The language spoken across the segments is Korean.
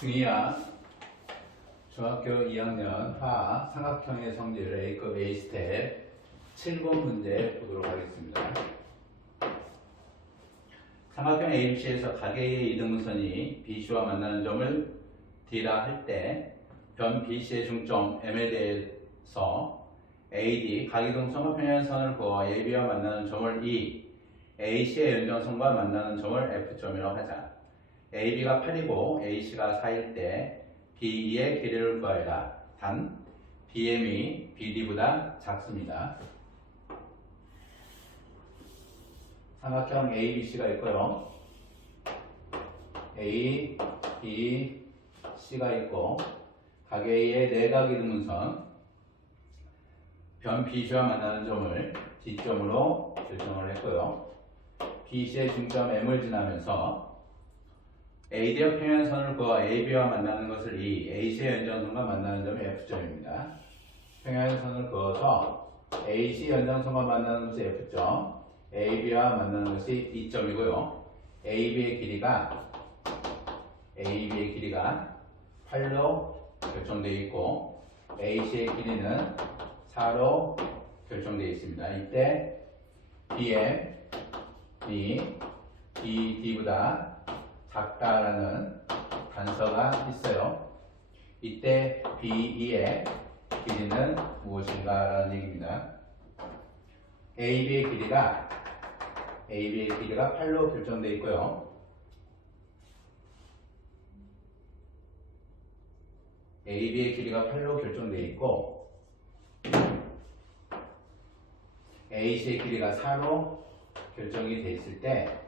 중2야 중학교 2학년 화 삼각형의 성질 A급 A스텝 7번 문제 보도록 하겠습니다. 삼각형 ABC에서 각의 이등분선이 BC와 만나는 점을 D라 할 때 변 BC의 중점 M에 대해서 AD 각이동선과 평행선을 그어 AB와 만나는 점을 E, AC의 연장선과 만나는 점을 F점이라고 하자. AB가 8이고 AC가 4일 때 BE의 길이를 구하여라. 단 BM이 BD보다 작습니다. 삼각형 ABC가 있고요. A, B, C가 있고 각 A의 내각이등분선 변 BC와 만나는 점을 D점으로 결정을 했고요. BC의 중점 M을 지나면서 AD와 평행선을 그어 AB와 만나는 것을 E, AC의 연장선과 만나는 점이 F점입니다. 평행선을 그어서 AC 연장선과 만나는 것이 F점, AB와 만나는 것이 E점이고요. AB의 길이가 8로 결정되어 있고 AC의 길이는 4로 결정되어 있습니다. 이때 BM이 BD보다 작다라는 단서가 있어요. 이때 BE의 길이는 무엇인가 라는 얘기입니다. AB의 길이가 8로 결정되어 있고요. AB의 길이가 8로 결정되어 있고 AC의 길이가 4로 결정이 되어 있을 때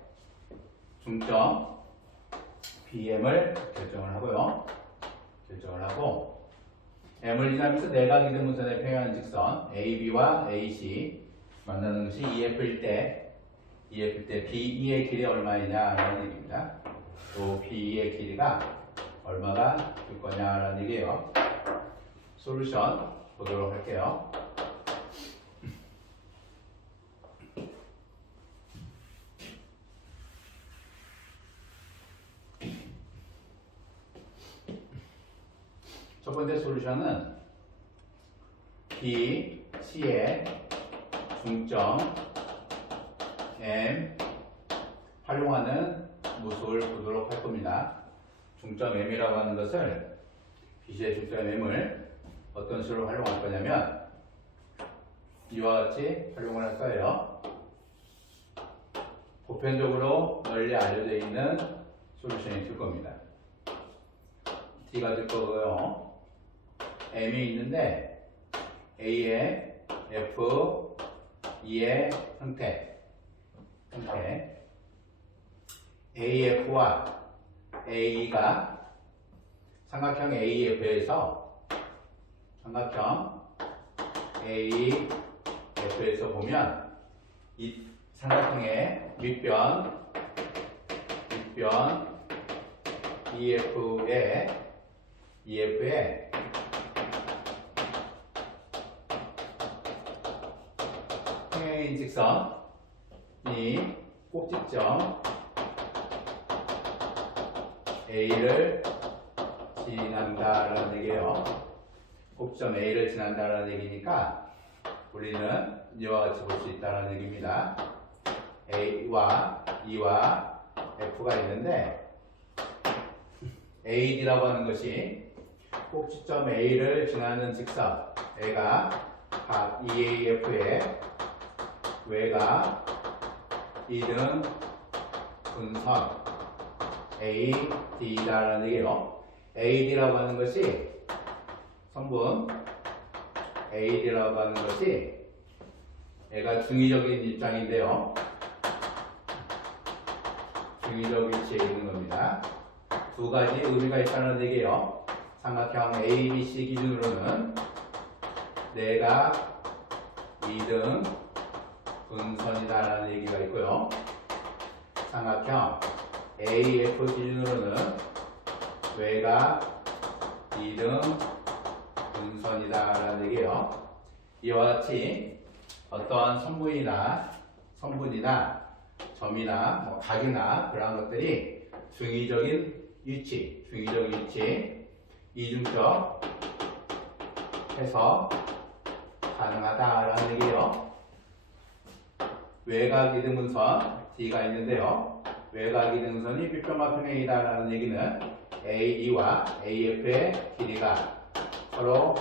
중점 BM을 결정을 하고 M을 지나면서 내각이등분선의 평행하는 직선 AB와 AC 만나는 것이 EF일 때 BE의 길이 얼마이냐라는 얘기입니다. 또 BE의 길이가 얼마가 될 거냐라는 얘기예요. 솔루션 보도록 할게요. 첫 번째 솔루션은 B, C의 중점 M 활용하는 모습을 보도록 할 겁니다. 중점 M이라고 하는 것을 BC의 중점 M을 어떤 식으로 활용할 거냐면 이와 같이 활용을 할 거예요. 보편적으로 널리 알려져 있는 솔루션이 될 겁니다. D가 될 거고요. M이 있는데 A의 F, E의 형태 AF와 AE가 삼각형 AF에서 보면 이 삼각형의 밑변 EF의 평행인 직선이 꼭지점 A를 지난다라는 얘기예요. 꼭지점 A를 지난다라는 얘기니까 우리는 이와 같이 볼 수 있다는 얘기입니다. A와 E와 F가 있는데 AD라고 하는 것이 꼭지점 A를 지나는 직선 A가 각 EAF의 외가 이등 분선 AD라는 얘기예요. AD라고 하는 것이 성분 AD라고 하는 것이 얘가 중의적인 입장인데요. 중의적 위치에 있는 겁니다. 두 가지 의미가 있다는 얘기예요. 삼각형 ABC 기준으로는 내가 2등 분선이다라는 얘기가 있고요. 삼각형 AF 기준으로는 외가 2등 분선이다라는 얘기예요. 이와 같이 어떠한 선분이나 점이나 각이나 그러한 것들이 중의적인 위치, 중의적 위치, 이중적 해석 가능하다라는 얘기예요. 외곽 이등분선 D가 있는데요. 외곽 이등분선이 B점과 평행이다라는 얘기는 AE와 AF의 길이가 서로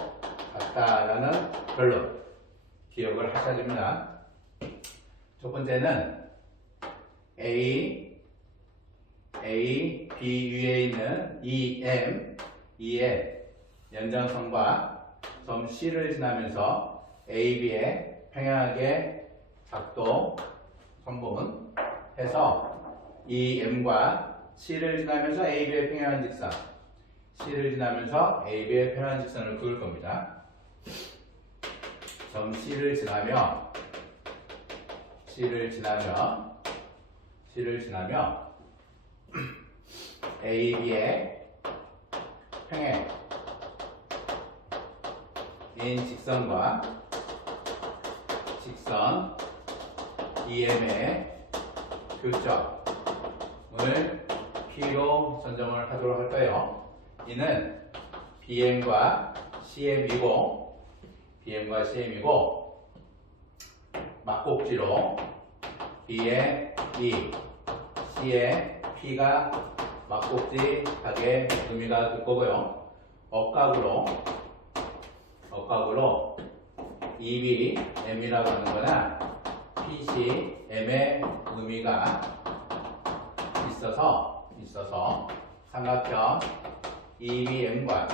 같다라는 결론. 기억을 하셔야 됩니다. 첫 번째는 A, B 위에 있는 EM 연장선과 점 C를 지나면서 AB의 평행하게 작동 선분해서 EM과 C를 지나면서 AB의 평행한 직선, C를 지나면서 AB의 평행한 직선을 그을 겁니다. 점 C를 지나면 AB의 평행인 직선과 직선 EM의 교점을 P로 선정을 하도록 할까요? 이는 BM과 CM이고 막곡지로 B의 E, C의 P가 막곡지 각의 의미가 될 거고요. 억각으로 EB, M이라고 하는 거나 PC, M의 의미가 있어서 삼각형 EBM과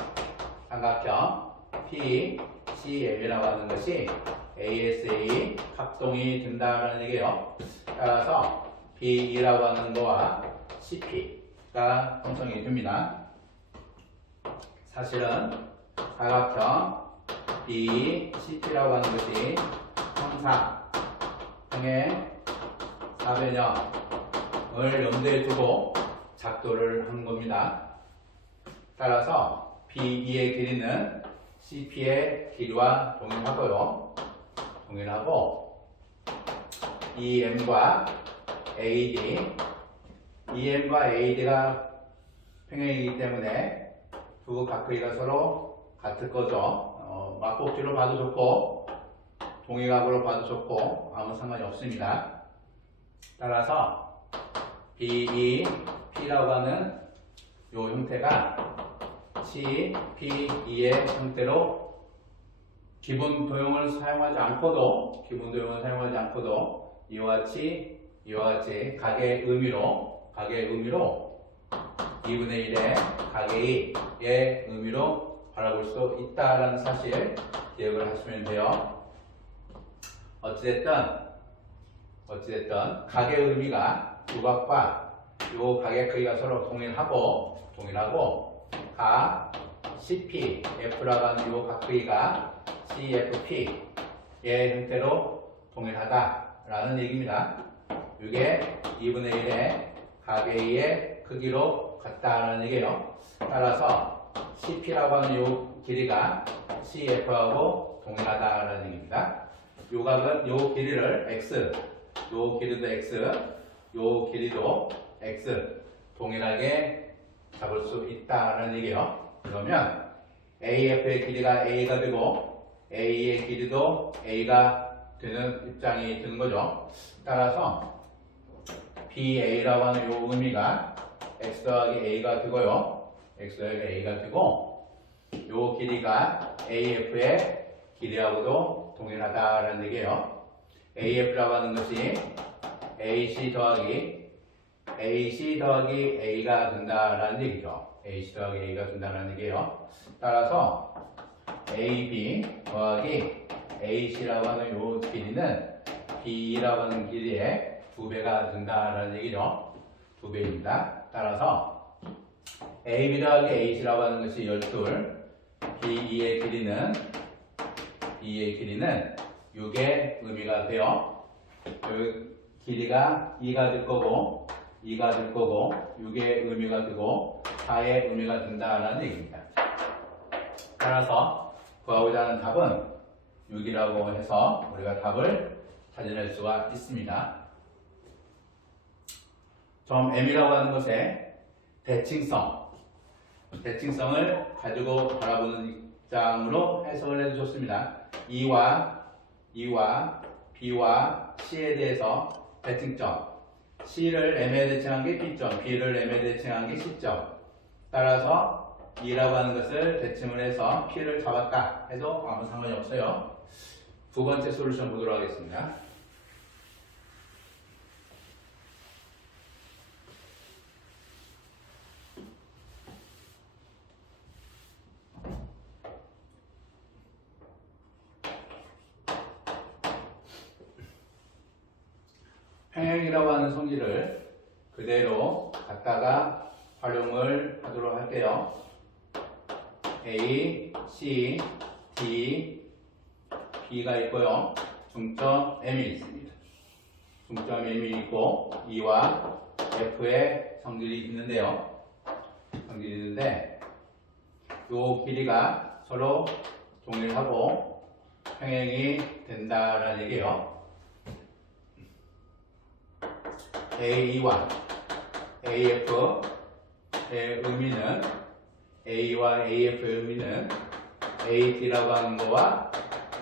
삼각형 PCM이라고 하는 것이 ASA 합동이 된다는 얘기예요. 따라서 B2라고 하는 거와 CP가 형성이 됩니다. 사실은 사각형 BCP라고 하는 것이 평행 사변형을 염두에 두고 작도를 한 겁니다. 따라서 B2의 길이는 CP의 길이와 동일하고 EM과 AD가 평행이기 때문에 두 각의가 서로 같을 거죠. 막곡지로 봐도 좋고 동의각으로 봐도 좋고 아무 상관이 없습니다. 따라서 BEP라고 하는 이 형태가 CPE의 형태로 기본 도형을 사용하지 않고도 이와 같이 각의 의미로 2분의 1의 각의 의미로 바라볼 수 있다라는 사실 기억을 하시면 돼요. 어찌됐든 각의 의미가 이 각과 이 각의 크기가 서로 동일하고 각 CPF라고 하는 이 각크기가 CFP의 형태로 동일하다라는 얘기입니다. 이게 2분의 1의 각 A의 크기로 같다라는 얘기예요. 따라서 CP라고 하는 이 길이가 CF하고 동일하다라는 얘기입니다. 이 각은 이 길이를 X, 이 길이도 X, 이 길이도 X 동일하게 잡을 수 있다라는 얘기예요. 그러면 AF의 길이가 A가 되고 A의 길이도 A가 되는 입장이 되는 거죠. 따라서 BA라고 하는 이 의미가 X 더하기 A가 되고요. X 더하기 A가 되고 이 길이가 AF의 길이하고도 동일하다라는 얘기예요. AF라고 하는 것이 AC 더하기 A가 된다라는 얘기죠. AC 더하기 A가 된다는 얘기예요. 따라서 AB 더하기 AC라고 하는 이 길이는 B라고 하는 길이의 2배가 된다라는 얘기죠. 2배입니다. 따라서 AB 더하기 AC라고 하는 것이 12, BE의 길이는 6의 의미가 돼요. 그 길이가 2가 될 거고 6의 의미가 되고 4의 의미가 된다라는 얘기입니다. 따라서 구하고자 하는 답은 6이라고 해서 우리가 답을 찾아낼 수가 있습니다. 점 M이라고 하는 것에 대칭성을 가지고 바라보는 입장으로 해석을 해도 좋습니다. E와 B와 C에 대해서 대칭점, C를 M에 대칭한 게 B점, B를 M에 대칭한 게 C점. 따라서 E라고 하는 것을 대칭을 해서 P를 잡았다 해도 아무 상관이 없어요. 두 번째 솔루션 보도록 하겠습니다. 평행이라고 하는 성질을 그대로 갖다가 활용을 하도록 할게요. A, C, D, B가 있고요. 중점 M이 있습니다. 중점 M이 있고 E와 F의 성질이 있는데요. 이 길이가 서로 동일하고 평행이 된다라는 얘기예요. AE와 AF의 의미는 A와 AF의 의미는 AD라고 하는 거와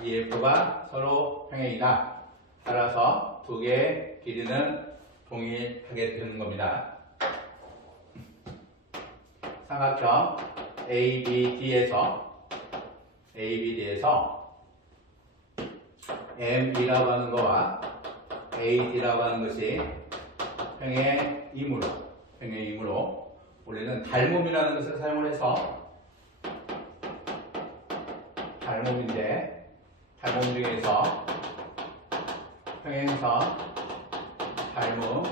EF가 서로 평행이다. 따라서 두 개의 길이는 동일하게 되는 겁니다. 삼각형 ABD에서 M이라고 하는 거와 AD라고 하는 것이 평행이므로 우리는 닮음이라는 것을 사용을 해서 닮음 중에서 평행선 닮음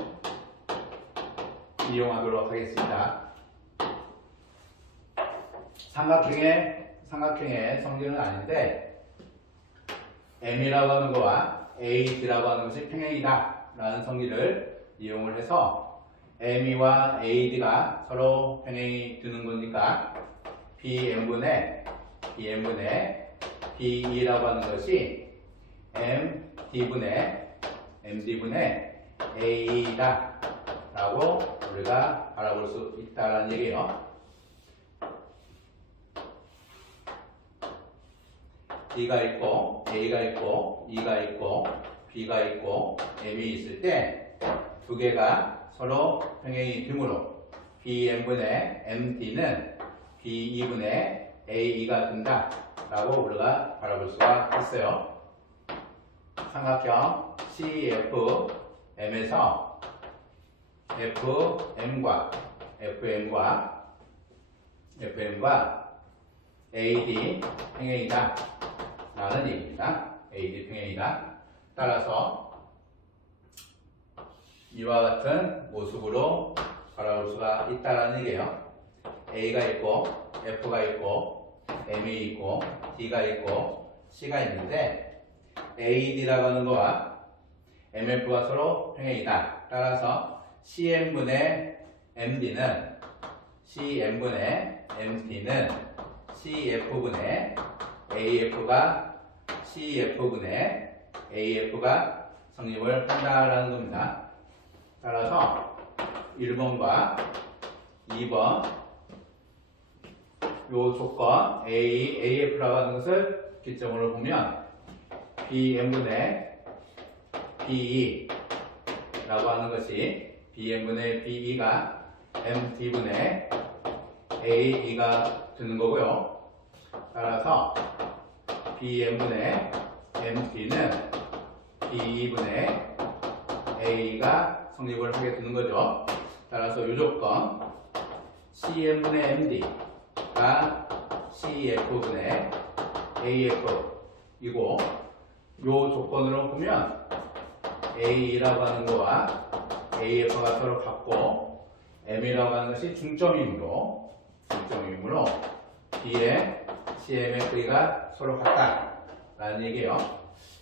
이용하도록 하겠습니다. 삼각형의 성질은 아닌데 M이라고 하는 거와 AD라고 하는 것이 평행이다 라는 성질을 이용을 해서 ME와 AD가 서로 평행이 되는 거니까 BM분의 BE라고 하는 것이 MD분의 AE다 라고 우리가 알아볼 수 있다는 얘기예요. D가 있고 A가 있고 E가 있고 B가 있고 M이 있을 때 두 개가 서로 평행이 되므로 BM분의 MD는 BE분의 AE가 된다 라고 우리가 바라볼 수가 있어요. 삼각형 CFM에서 FM과 AD 평행이다 라는 얘기입니다. AD 평행이다. 따라서 이와 같은 모습으로 바라볼 수가 있다는 얘기예요. A가 있고 F가 있고 M이 있고 D가 있고 C가 있는데 AD라고 하는 거와 MF가 서로 평행이다. 따라서 CM분의 MD는 CM분의 CF분의 CF분의 AF가 성립을 한다라는 겁니다. 따라서 1번과 2번 요 조건 AF라고 하는 것을 기점으로 보면 BM분의 BE라고 하는 것이 BM분의 BE가 MD분의 AE가 되는 거고요. 따라서 BM분의 MD는 BE분의 A가 성립을 하게 되는 거죠. 따라서 이 조건 CM분의 MD가 CF분의 AF이고 이 조건으로 보면 A라고 하는 거와 AF가 서로 같고 M이라고 하는 것이 중점이므로 B의 CM의 크기가 서로 같다라는 얘기예요.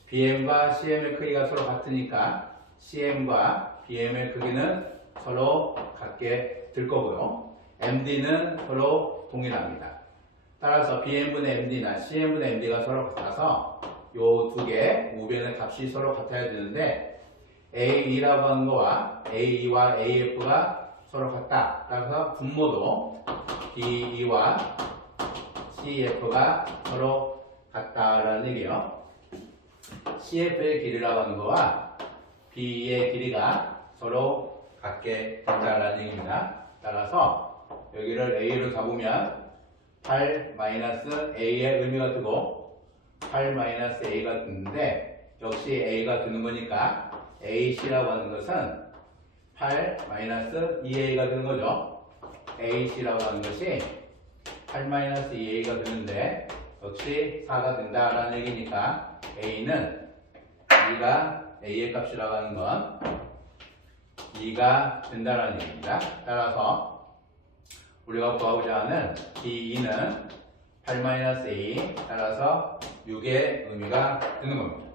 BM과 CM의 크기가 서로 같으니까 CM과 BM의 크기는 서로 같게 될 거고요. MD는 서로 동일합니다. 따라서 BM분의 MD나 CM분의 MD가 서로 같아서 이 두 개 우변의 값이 서로 같아야 되는데 AE라고 하는 거와 AE와 AF가 서로 같다 따라서 분모도 DE와 CF가 서로 같다라는 얘기예요. CF의 길이라고 하는 거와 B의 길이가 서로 같게 된다라는 얘기입니다. 따라서 여기를 A로 잡으면 8-A의 의미가 뜨고 8-A가 뜨는데 역시 A가 뜨는 거니까 AC라고 하는 것은 8-2A가 되는 거죠. AC라고 하는 것이 8-2A가 되는데 역시 4가 된다라는 얘기니까 A는 2가 A의 값이라고 하는 건 2가 된다라는 얘기입니다. 따라서 우리가 구하고자 하는 D2는 8-A 따라서 6의 의미가 되는 겁니다.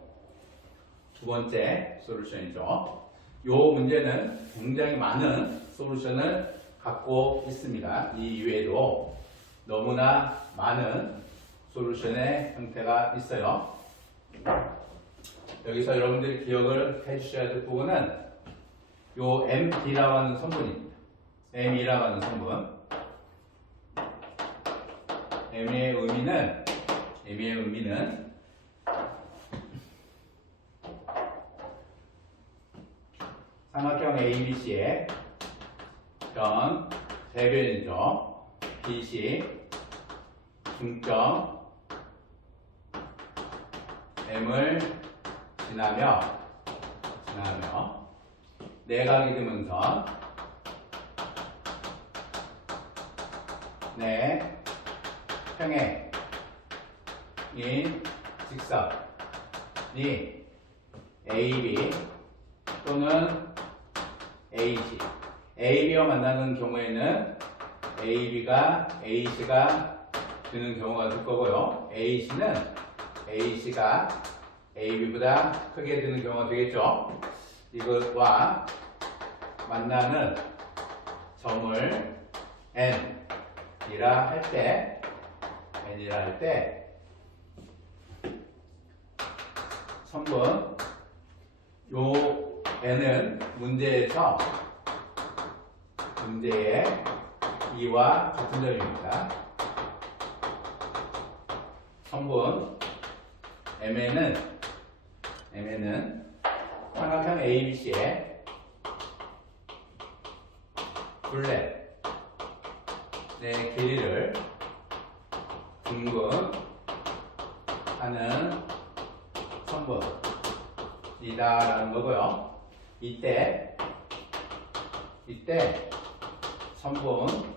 두 번째 솔루션이죠. 이 문제는 굉장히 많은 솔루션을 갖고 있습니다. 이 이외에도 너무나 많은 솔루션의 형태가 있어요. 여기서 여러분들이 기억을 해주셔야 될 부분은 요 MD라고 하는 성분입니다. M이라고 하는 성분. M의 의미는 삼각형 ABC의 전 대변이죠. BC 중점 M을 지나며 내각이 드문선 내 평행인 직선이 AB 또는 AC AB와 만나는 경우에는 AB가 AC가 되는 경우가 될 거고요. AC는 AC가 AB보다 크게 되는 경우가 되겠죠. 이것과 만나는 점을 N이라 할 때 성분 요 N은 문제의 2와 같은 점입니다. 성분 MN은 삼각형 ABC의 둘레 내 길이를 분분하는 성분이다라는 거고요. 이때 성분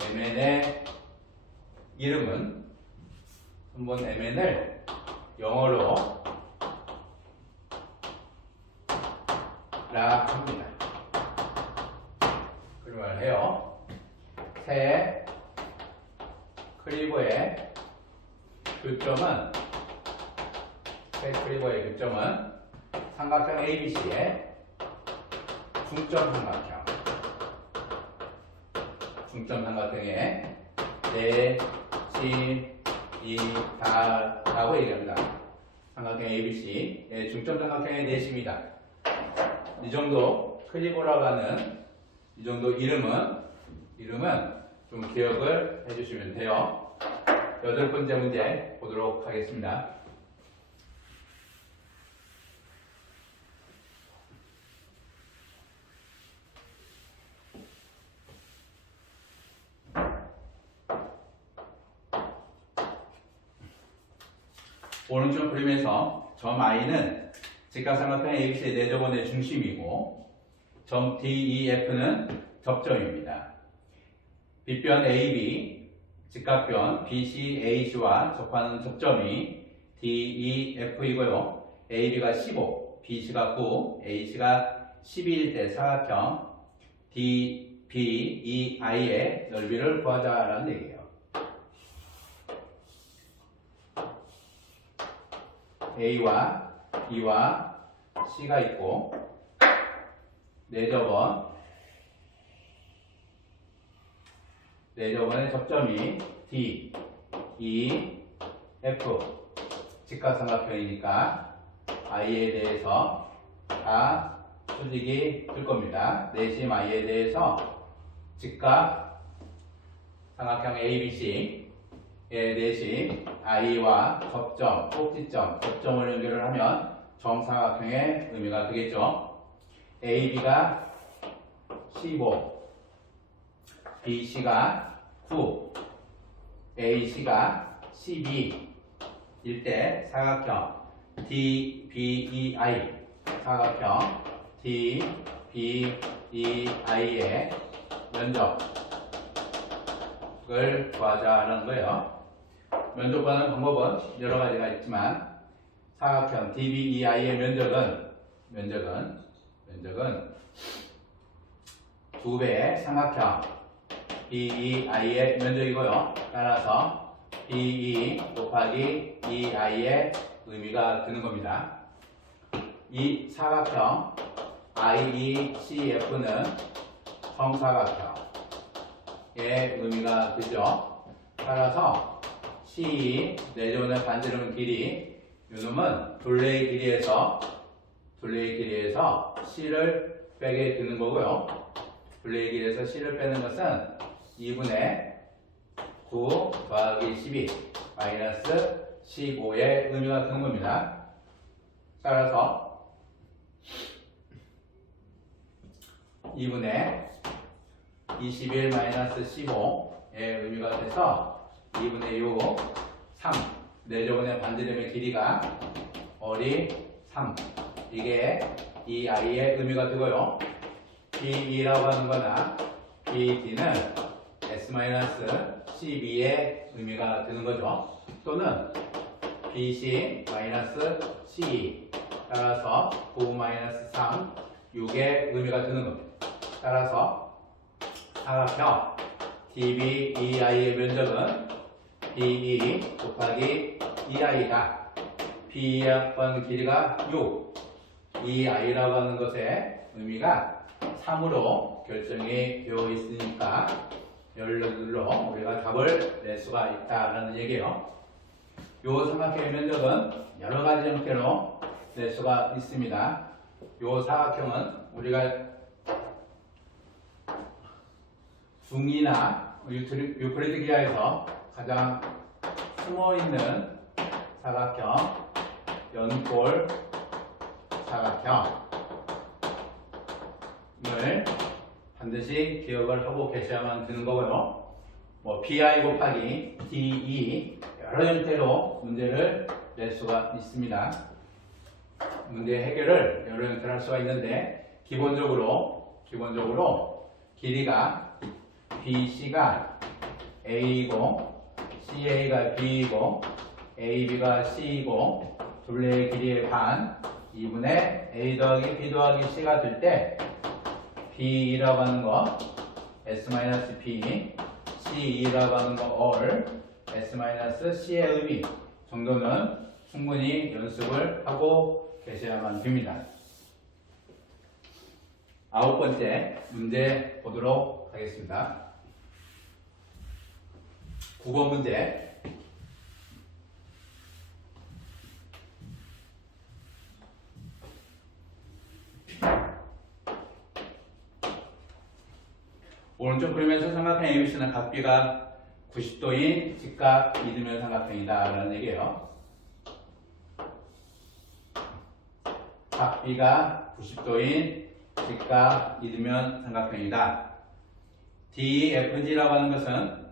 MN의 이름은 성분 MN을 영어로 라 합니다. 그런 말 해요. 새 크리버의 교점은 삼각형 ABC의 중점 삼각형의 내심이다라고 얘기합니다. 삼각형 ABC의 중점 삼각형의 내심이다. 이 정도 크리버라고 하는 이 정도 이름은 좀 기억을 해주시면 돼요. 8번째 문제 보도록 하겠습니다. 오른쪽 그림에서 점 I는 직각삼각형 ABC의 내접원의 중심이고 점 DEF는 접점입니다. 빗변 AB, 직각변 BCAC와 접하는 접점이 DEF이고요. AB가 15, BC가 9, AC가 12일 때 사각형 DBEI의 넓이를 구하자라는 얘기예요. A와 B와 C가 있고 내접원의 접점이 D, E, F 직각삼각형이니까 I에 대해서 다 수직이 될 겁니다. 내심 I에 대해서 직각 삼각형 ABC의 넷이 I와 접점, 꼭지점, 접점을 연결을 하면 정사각형의 의미가 되겠죠. AB가 15, BC가 9, AC가 12일 때 사각형 DBEI, 사각형 DBEI의 면적을 구하자는 거예요. 면적 구하는 방법은 여러 가지가 있지만 사각형 DBEI의 면적은 2배의 삼각형 BEI의 면적이고요. 따라서 BE 곱하기 EI의 의미가 드는 겁니다. 이 사각형 IECF는 정사각형의 의미가 되죠. 따라서 CE 내조원의 반지름 길이, 요놈은 둘레의 길이에서 C를 빼게 되는 거고요. 둘레의 길이에서 C를 빼는 것은 2분의 9 더하기 12 마이너스 15의 의미가 되는 겁니다. 따라서 2분의 21 마이너스 15의 의미가 돼서 2분의 6, 3 내조원의 반지름의 길이가 어리 3, 이게 이 I의 의미가 되고요. BE라고 하는 거나 BD는 S-12의 의미가 되는 거죠. 또는 BC-CE 따라서 9-3 6의 의미가 되는 겁니다. 따라서 사각형 DBEI의 면적은 BE 곱하기 EI가 BE라는 길이가 6, EI라고 하는 것의 의미가 3으로 결정이 되어 있으니까 열로 우리가 답을 낼 수가 있다는 얘기예요. 이 삼각형의 면적은 여러 가지 형태로 낼 수가 있습니다. 이 사각형은 우리가 중이나 유클리드 기하에서 가장 숨어있는 사각형, 연골 사각형을 반드시 기억을 하고 계셔야만 되는 거고요. BI 곱하기 DE 여러 형태로 문제를 낼 수가 있습니다. 문제 해결을 여러 형태로 할 수가 있는데 기본적으로 길이가 BC가 A이고 CA가 B이고 AB가 C이고 둘레의 길이의 반 2분의 A 더하기 B 더하기 C가 될 때 B라고 하는 거 S-B, C라고 하는 거 all S-C의 의미 정도는 충분히 연습을 하고 계셔야만 됩니다. 9번째 문제 보도록 하겠습니다. 9번 문제. 오른쪽 그림에서 삼각형 ABC는 각비가 90도인 직각 이등변 삼각형이다 라는 얘기예요. 각비가 90도인 직각 이등변 삼각형이다. DFG라고 하는 것은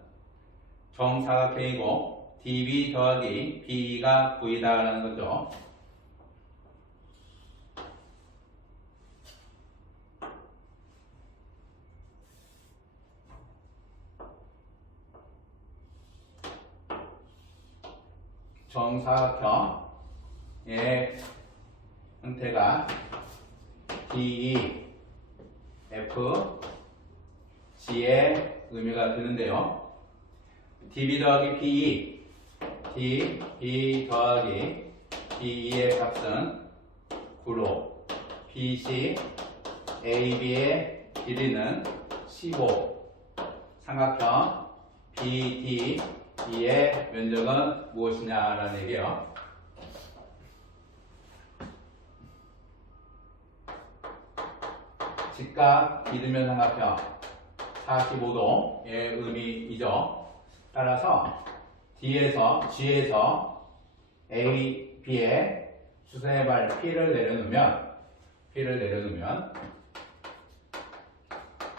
정사각형이고 DB 더하기 BE가 9이다 라는 거죠. 정사각형의 형태가 DE, F, G의 의미가 되는데요. DB 더하기 PE, DB 더하기 PE의 값은 9로, BC, AB의 길이는 15, 삼각형 BDE의 면적은 무엇이냐라는 얘기예요. 직각 이등변 삼각형 45도의 의미이죠. 따라서 G에서 A, B에 수선의 발 P를 내려놓으면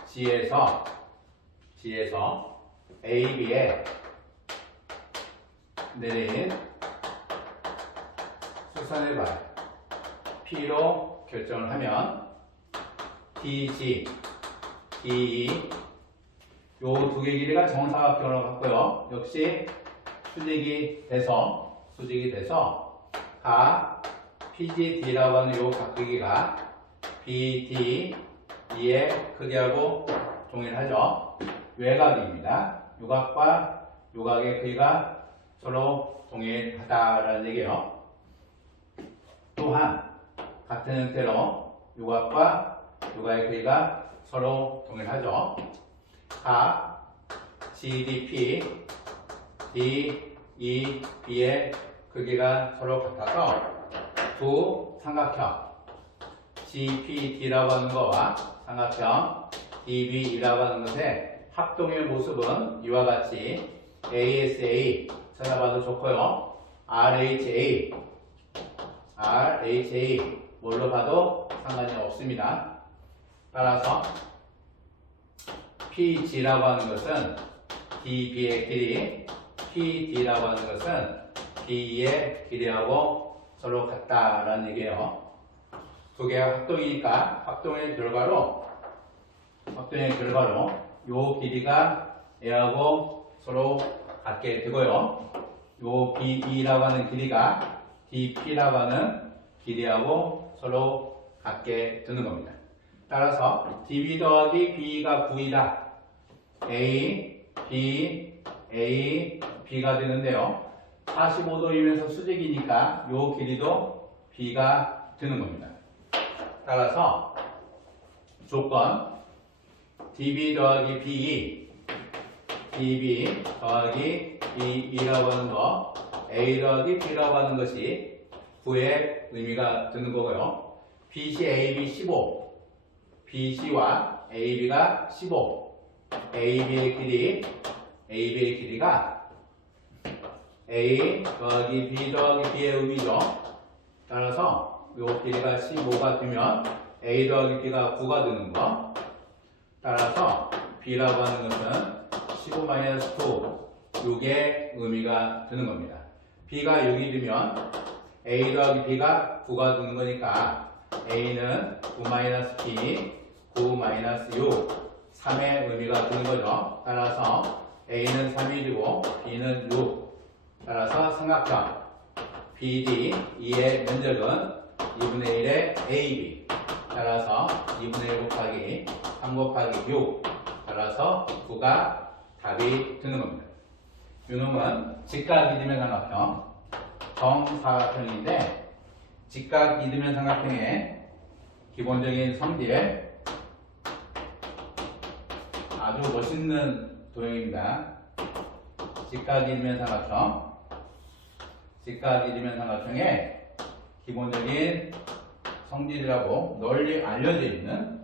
G에서 A, B에 내린 수선의 발 P로 결정을 하면 DG, DE 요 두 개 길이가 정사각형으로 갔고요. 역시 수직이 돼서 가 PGD라고 하는 요 각크기가 BDE의 크기하고 동일하죠. 외곽입니다. 요각과 요각의 크기가 서로 동일하다라는 얘기예요. 또한 같은 형태로 요각과 요각의 크기가 서로 동일하죠. 각 GDP, DEB의 크기가 서로 같아서 두 삼각형 GPD라고 하는 것과 삼각형 DBE라고 하는 것의 합동의 모습은 이와 같이 ASA 찾아봐도 좋고요. RHA 뭘로 봐도 상관이 없습니다. 따라서 PG라고 하는 것은 DB의 길이, PD라고 하는 것은 DE의 길이하고 서로 같다라는 얘기예요. 두 개가 합동이니까 합동의 결과로 요 길이가 얘하고 서로 같게 되고요. 요 BE라고 하는 길이가 DP라고 하는 길이하고 서로 같게 되는 겁니다. 따라서 DB 더하기 B가 9이다. A, B가 되는데요. 45도이면서 수직이니까 요 길이도 B가 되는 겁니다. 따라서 조건 DB 더하기 DB 더하기 BE라고 하는 거 A 더하기 B라고 하는 것이 9의 의미가 되는 거고요. BC, AB 15 BC와 AB가 15 AB의 길이가 A 더하기 B 더하기 B의 의미죠. 따라서 요 길이가 15가 되면 A 더하기 B가 9가 되는 거. 따라서 B라고 하는 것은 15-9 6의 의미가 되는 겁니다. B가 6이 되면 A 더하기 B가 9가 되는 거니까 A는 9-B 9-6 3의 의미가 되는 거죠. 따라서 A는 3이 되고 B는 6 따라서 삼각형 BD 2의 면적은 2분의 1의 AB 따라서 2분의 1 곱하기 3 곱하기 6 따라서 9가 답이 되는 겁니다. 이놈은 직각 이등변 삼각형 정사각형인데 직각 이등변 삼각형의 기본적인 성질 아주 멋있는 도형입니다. 직각 이등변 삼각형의 기본적인 성질이라고 널리 알려져 있는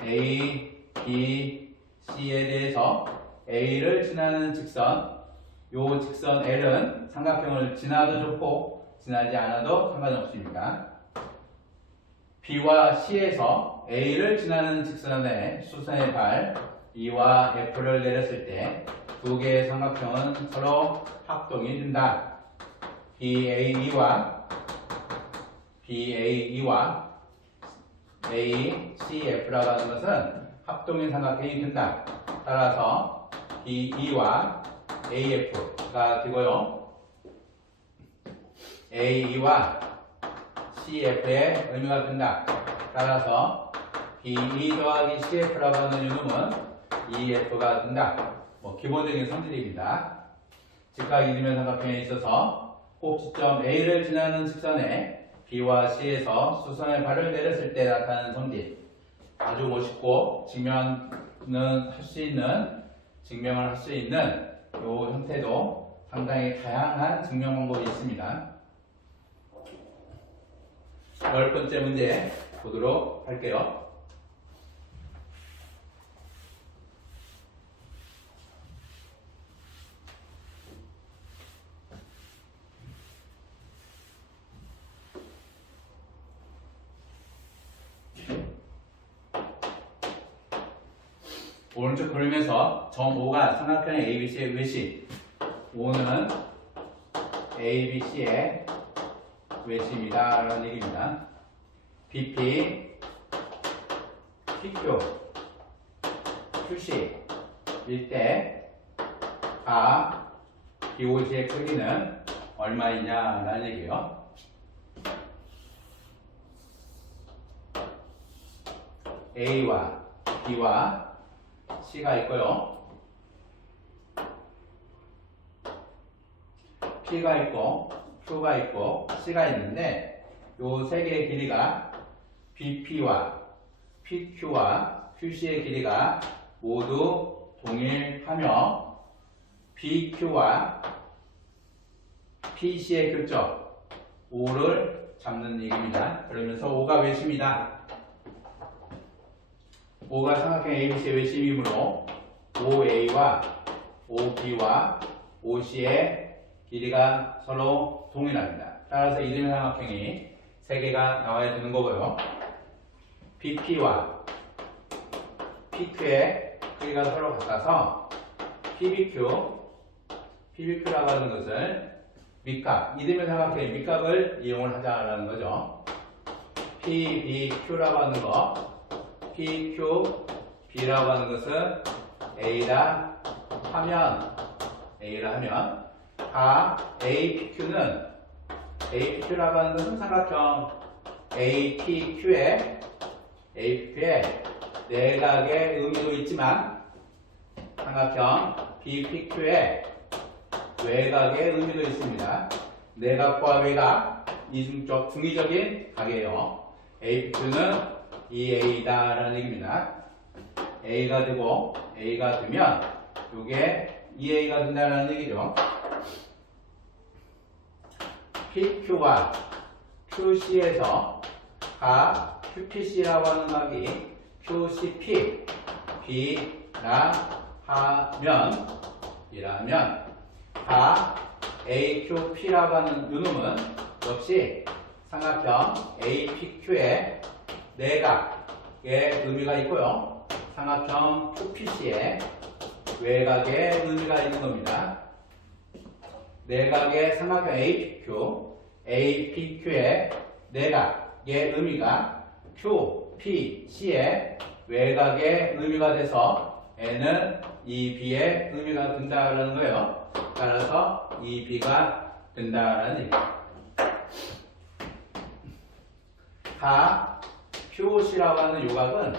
A, B, C에 대해서 A를 지나는 직선, 요 직선 L은 삼각형을 지나도 좋고 지나지 않아도 상관이 없습니다. B와 C에서 A를 지나는 직선의 수선의 발 E와 F를 내렸을 때 두 개의 삼각형은 서로 합동이 된다. BAE와 ACF라고 하는 것은 합동의 삼각형이 된다. 따라서 BE와 AF가 되고요. AE와 CF의 의미가 된다. 따라서 BE 더하기 CF라고 하는 이놈은 EF가 된다. 기본적인 성질입니다. 직각 이등변 삼각형에 있어서 꼭지점 A를 지나는 직선에 B와 C에서 수선의 발을 내렸을 때 나타나는 성질 아주 멋있고 증명을 할 수 있는 이 형태도 상당히 다양한 증명 방법이 있습니다. 10번째 문제 보도록 할게요. 오른쪽 그림에서 점 O가 삼각형 ABC의 외심, O는 ABC의 외심이다 라는 얘기입니다. BP, PQ, QC일 때 BOC의 크기는 얼마이냐 라는 얘기예요. A와 B와 C가 있고요. P가 있고 Q가 있고 C가 있는데 요 세 개의 길이가 BP와 PQ와 QC의 길이가 모두 동일하며 BQ와 PC의 교점 O를 잡는 얘기입니다. 그러면서 O가 외심이다. O가 삼각형 ABC의 외심이므로 OA와 OB와 OC의 길이가 서로 동일합니다. 따라서 이등변 삼각형이 3개가 나와야 되는 거고요. BP와 PQ의 크기가 서로 같아서 PBQ라고 하는 것을 밑값, 이등변 삼각형의 밑값을 이용을 하자라는 거죠. PBQ라고 하는 거, PQB라고 하는 것은 A라 하면 APQ라고 하는 것은 삼각형 APQ의 내각의 의미도 있지만 삼각형 BPQ의 외각의 의미도 있습니다. 내각과 외각, 중의적인 각이에요. APQ는 2A다라는 얘기입니다. A가 되고 A가 되면 이게 2A가 된다는 얘기죠. PQ와 QC에서 각 QPC라고 하는 각이 QCP B라면 각 AQP라고 하는 요놈은 역시 삼각형 APQ의 내각의 의미가 있고요. 삼각형 QPC의 외각의 의미가 있는 겁니다. 내각의 삼각형 APQ의 내각의 의미가 QPC의 외각의 의미가 돼서 N은 2B의 의미가 된다라는 거예요. 따라서 2B가 된다라는 얘기입니다. QOC라고 하는 요각은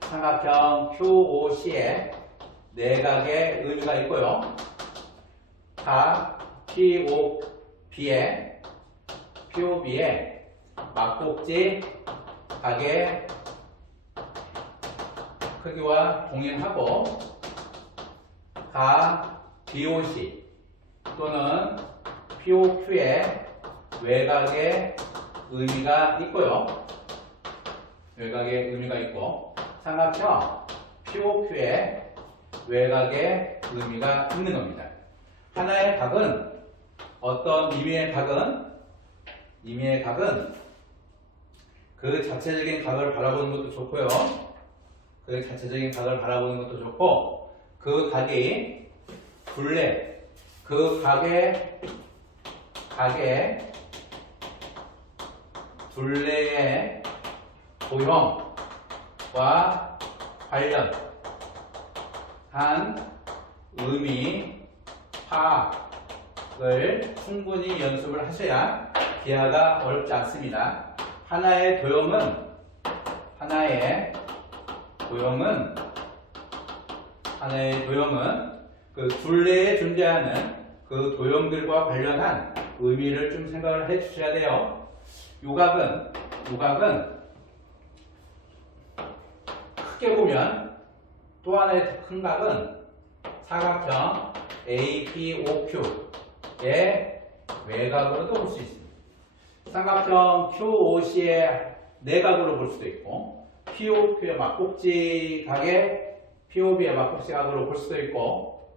삼각형 QOC의 내각의 의미가 있고요. POB의 막복지 각의 크기와 동일하고 BOC 또는 POQ의 외곽의 의미가 있고요. 외곽의 의미가 있고 삼각형 POQ의 외곽의 의미가 있는 겁니다. 하나의 각은 어떤 임의의 각은 그 자체적인 각을 바라보는 것도 좋고요. 그 자체적인 각을 바라보는 것도 좋고 그 각이 그 각의 둘레의 도형과 관련한 의미 파악을 충분히 연습을 하셔야 기하가 어렵지 않습니다. 하나의 도형은 그 둘레에 존재하는 그 도형들과 관련한 의미를 좀 생각을 해 주셔야 돼요. 요각은 크게 보면 또 하나의 큰 각은 사각형 APOQ의 외곽으로도 볼 수 있습니다. 삼각형 QOC의 내각으로 볼 수도 있고 POQ의 막복지 각의 POB의 막복지 각으로 볼 수도 있고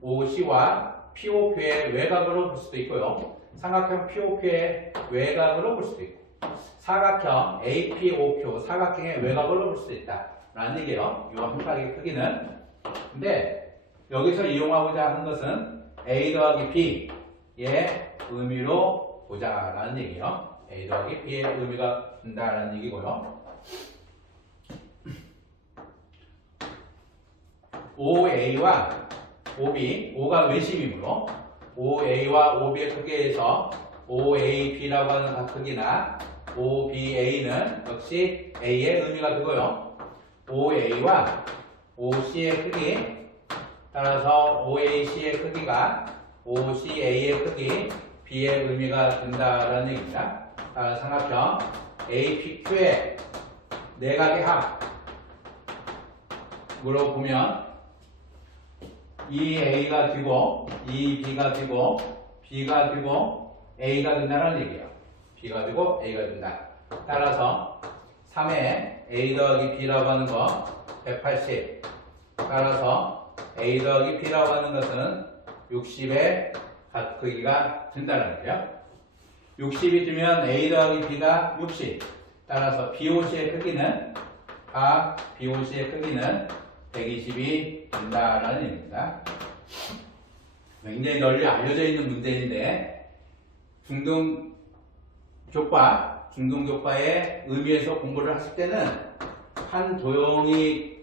BOC와 POQ의 외곽으로 볼 수도 있고요. 삼각형 POQ의 외곽으로 볼 수도 있고 사각형 APOQ 사각형의 외곽으로 볼 수도 있다 라는 얘기예요. 이 한 짝의 크기는. 근데 여기서 이용하고자 하는 것은 A 더하기 B의 의미로 보자라는 얘기예요. A 더하기 B의 의미가 된다라는 얘기고요. OA와 OB, O가 외심이므로 OA와 OB의 크기에서 OAB라고 하는 각크기나 OBA는 역시 A의 의미가 되고요. OA와 OC의 크기, 따라서 OAC의 크기가 OCA의 크기, B의 의미가 된다라는 얘기입니다. 삼각형 APQ의 내각의 합으로 보면 이 A가 되고 이 B가 되고 B가 되고 A가 된다는 얘기예요. B가 되고 A가 된다. 따라서 3의 A 더하기 B라고 하는 거 180. 따라서 A 더하기 B라고 하는 것은 60의 각크기가 된다는 거예요. 60이 되면 A 더하기 B가 60. 따라서 BOC의 크기는 BOC의 크기는 120이 된다라는 얘기입니다. 굉장히 널리 알려져 있는 문제인데 중등교과의 의미에서 공부를 하실 때는 한 도형이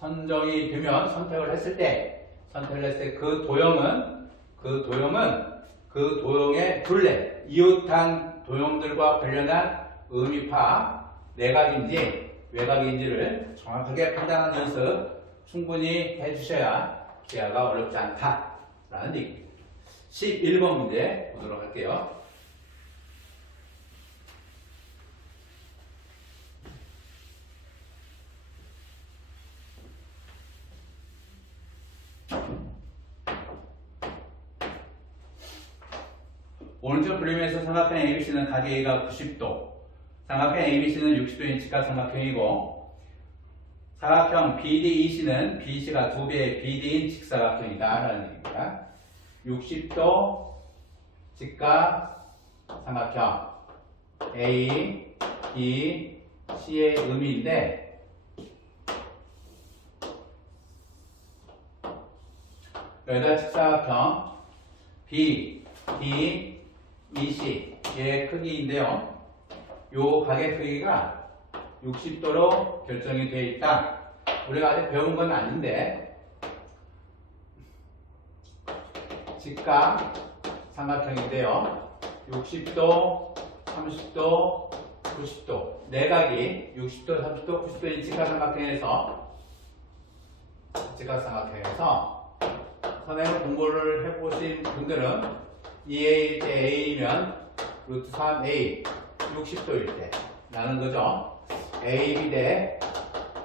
선정이 되면 선택을 했을 때 그 도형은 그 도형의 둘레 이웃한 도형들과 관련한 의미파 내각인지 외곽인지를 정확하게 판단하는 연습 충분히 해주셔야 기하가 어렵지 않다라는 얘기입니다. 11번 문제 보도록 할게요. 오른쪽 그림에서 삼각형 ABC는 각 A가 90도, 삼각형 ABC는 60도인 직각삼각형이고 사각형 BDEC는 BC가 2배의 BD인 직사각형이다 라는 얘기입니다. 60도 직각삼각형 A, B, C의 의미인데 여기다 직사각형 B, D, EC의 크기인데요. 요 각의 크기가 60도로 결정이 되어 있다. 우리가 아직 배운 건 아닌데 직각 삼각형인데요. 60도, 30도, 90도 내각이 60도, 30도, 90도인 직각삼각형에서 선행을 공부를 해보신 분들은 2A 대 A면 루트 3A 60도일 때 라는 거죠. AB 대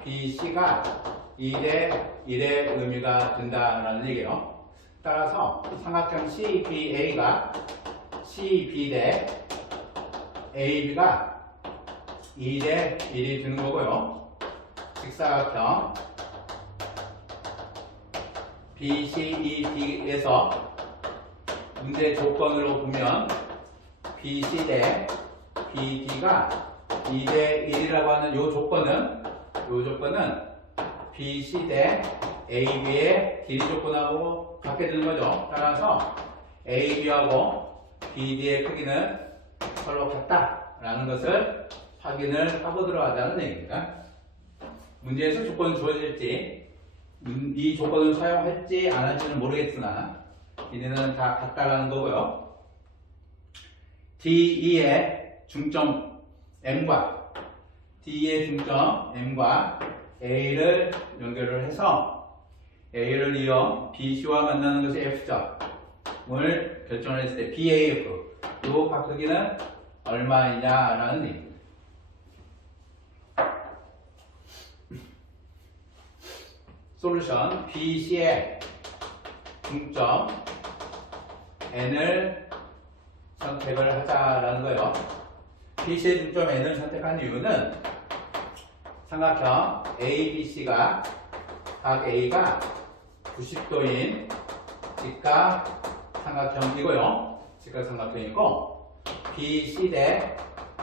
BC가 2 대 1의 의미가 된다라는 얘기예요. 따라서 삼각형 CBA가 CB 대 AB가 2 대 1이 되는 거고요. 직사각형 BCED에서 문제 조건으로 보면 BC 대 BD가 2 대 1이라고 하는 요 조건은 BC 대 AB의 길이 조건하고 같게 되는 거죠. 따라서 AB하고 BD의 크기는 서로 같다라는 것을 확인을 하고 들어가자는 얘기입니다. 문제에서 조건이 주어질지 이 조건을 사용할지 안 할지는 모르겠으나 이들은 다 같다라는 거고요. DE의 중점 M과 A를 연결을 해서 A를 이어 BC와 만나는 것이 F점을 결정을 했을 때 BAF 이 각크기는 얼마이냐라는 얘기입니다. 솔루션 BC의 중점 N을 선택을 하자라는 거예요. BC의 중점 N을 선택한 이유는 삼각형 ABC가 각 A가 90도인 직각 삼각형이고요. 직각삼각형이고 BC 대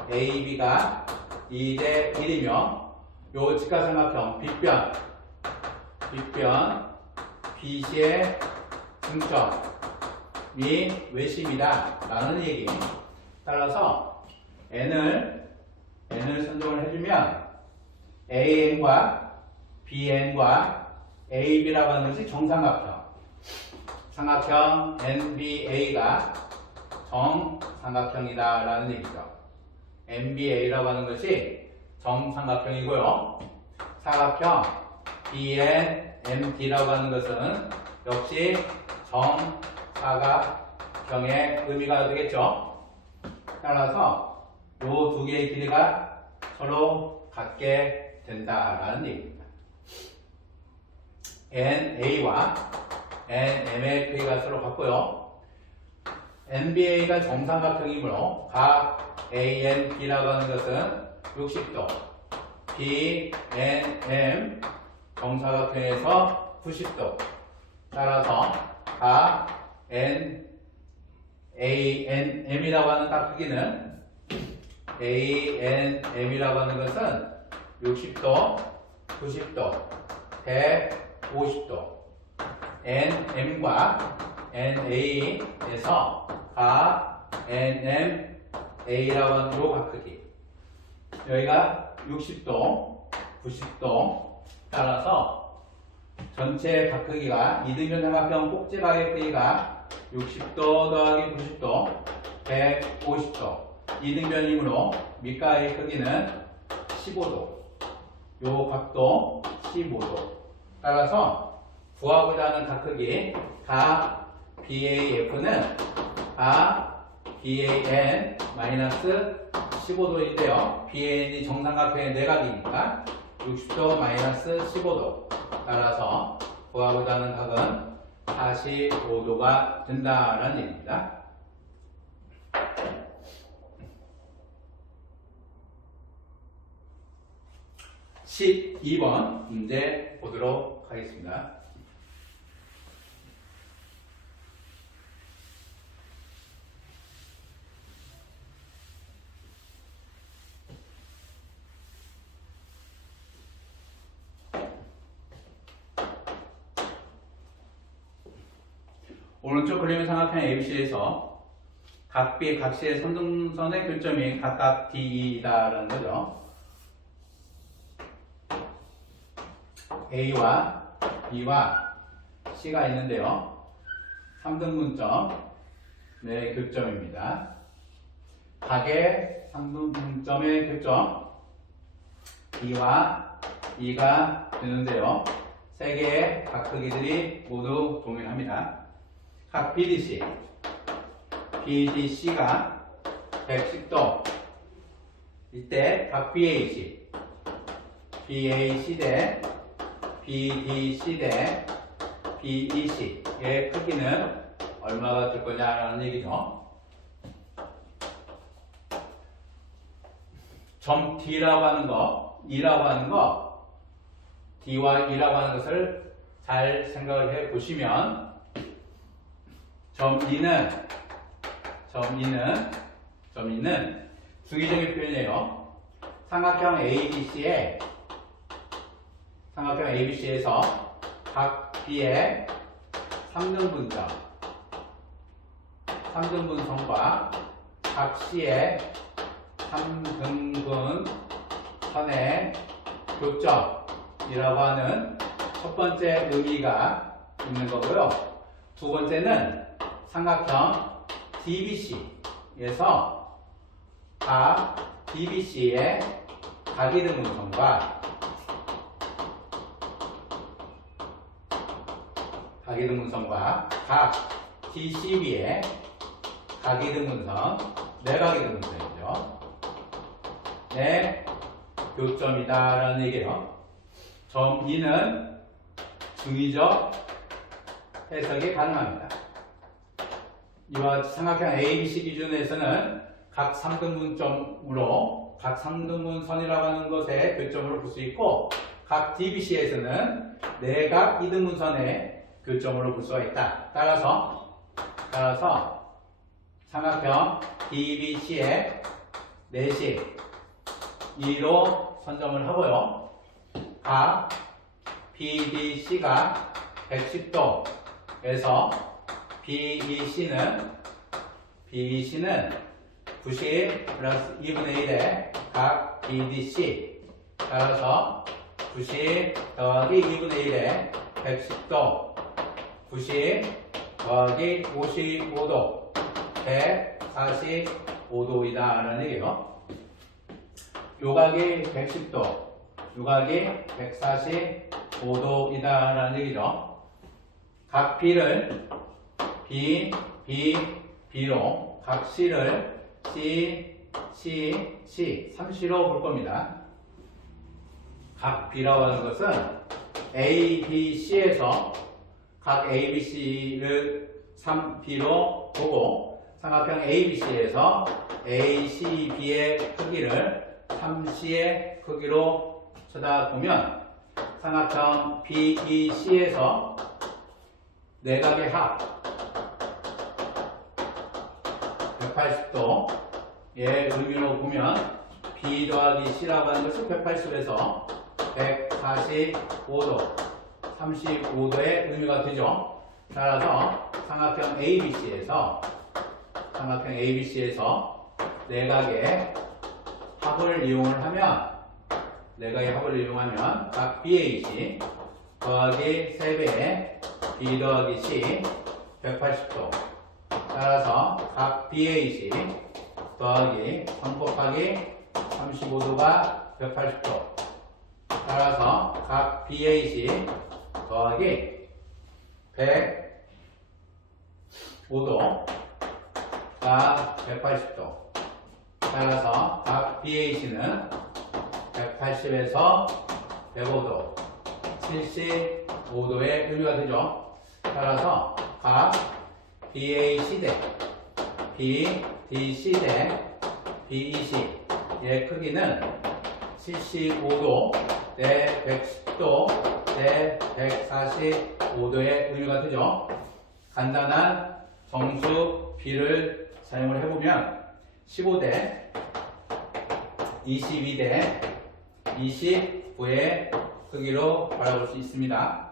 AB가 2 대 1이며 요 직각삼각형 빗변 BC의 중점이 외심이다 라는 얘기. 따라서 N을 선정을 해주면 AN과 BN과 AB라고 하는 것이 정삼각형. 삼각형 NBA가 정삼각형이다 라는 얘기죠. NBA라고 하는 것이 정삼각형이고요. 사각형 BNMD라고 하는 것은 역시 정사각형의 의미가 되겠죠. 따라서 이 두 개의 길이가 서로 같게 된다라는 얘기입니다. NA와 NM의 크기가 서로 같고요. NBA가 정삼각형이므로 각 ANB라고 하는 것은 60도, BNM 정사각형에서 90도. 따라서 각 ANM이라고 하는 각 크기는 ANM이라고 하는 것은 60도, 90도, 150도. NM과 NA에서 각 NMA라고 하는 요 각 크기. 여기가 60도, 90도. 따라서 전체 각 크기가 이등변 삼각형 꼭지각의 크기가 60도 더하기 90도, 150도. 이등변이므로 밑각의 크기는 15도. 요 각도 15도. 따라서 구하고자 하는 각 크기 각 BAF는 각 BAN 마이너스 15도인데요. BAN이 정삼각형의 내각이니까 60도 마이너스 15도. 따라서 구하고자 하는 각은 45도가 된다라는 얘기입니다. 12번 문제 보도록 하겠습니다. 오른쪽 그림의 삼각형 ABC에서 각 B, 각 C의 선등선의 교점이 각각 DE이다라는 거죠. A와 B와 C가 있는데요. 3등분점의 교점입니다. 각의 3등분점의 교점 B와 E가 되는데요. 세 개의 각 크기들이 모두 동일합니다. 각 BDC가 110도. 이때 각 BAC 대 BDC 대 BEC의 크기는 얼마가 될 거냐라는 얘기죠. 점 D라고 하는 거, E라고 하는 거, D와 E라고 하는 것을 잘 생각을 해 보시면 점 E는 주기적인 표현이에요. 삼각형 ABC에서 각 B의 3등분선과 각 C의 3등분선의 교점이라고 하는 첫 번째 의미가 있는 거고요. 두 번째는 삼각형 DBC에서 각 DBC의 각이등분선과 각 DCB의 각이등분선, 내각이등분선이죠. 네, 교점이다라는 얘기예요. 점 E는 중의적 해석이 가능합니다. 이와 같이 삼각형 ABC 기준에서는 각 3등분점으로 각 3등분선이라고 하는 것의 교점으로 볼 수 있고, 각 DBC에서는 내각 2등분선의 교점으로 볼 수가 있다. 따라서 따라서 삼각형 BBC의 내식 2로 선점을 하고요. 각 BDC가 110도에서 BEC는 90 플러스 2분의 1의 각 BDC 따라서 90 더하기 2분의 1의 110도 90 더하기 55도 145도이다 라는 얘기예요. 요각이 110도 요각이 145도이다 라는 얘기죠. 각 B를 B로 각 C를 C 3C로 볼 겁니다. 각 B라고 하는 것은 A, B, C에서 각 A, B, C를 3B로 보고 삼각형 A, B, C에서 A, C, B의 크기를 3C의 크기로 쳐다보면 삼각형 B, E, C에서 내각의 합 180도의 의미로 보면 B 더하기 C라고 하는 것은 180에서 145도 35도의 의미가 되죠. 따라서 삼각형 ABC에서 내각의 합을 이용하면 각 BAC 더하기 3배의 B 더하기 C 180도 따라서 각 BAC 더하기 3 곱하기 35도가 180도 따라서 각 BAC 더하기 105도가 180도 따라서 각 BAC는 180에서 105도 75도의 의미가 되죠. 따라서 각 BAC 대 BDC 대 BEC의 크기는 75도 대 110도 대 145도의 의미가 되죠. 간단한 정수 B를 사용을 해보면 15대 22대 29의 크기로 바라볼 수 있습니다.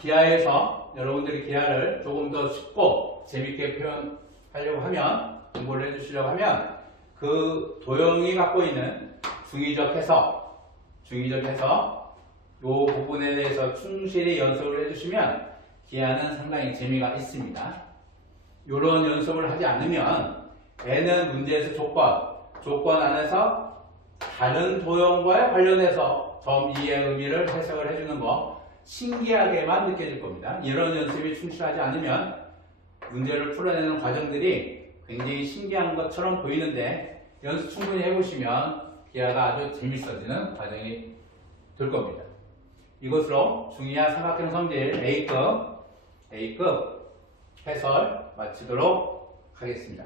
기하에서 여러분들이 기하를 조금 더 쉽고 재밌게 표현하려고 하면 공부를 해주시려고 하면 그 도형이 갖고 있는 중의적 해석 이 부분에 대해서 충실히 연습을 해주시면 기하는 상당히 재미가 있습니다. 이런 연습을 하지 않으면 N은 문제에서 조건 안에서 다른 도형과 관련해서 점 2의 의미를 해석을 해주는 거 신기하게만 느껴질 겁니다. 이런 연습이 충실하지 않으면 문제를 풀어내는 과정들이 굉장히 신기한 것처럼 보이는데 연습 충분히 해보시면 기하가 아주 재밌어지는 과정이 될 겁니다. 이것으로 중이하 삼각형 성질 A급 해설 마치도록 하겠습니다.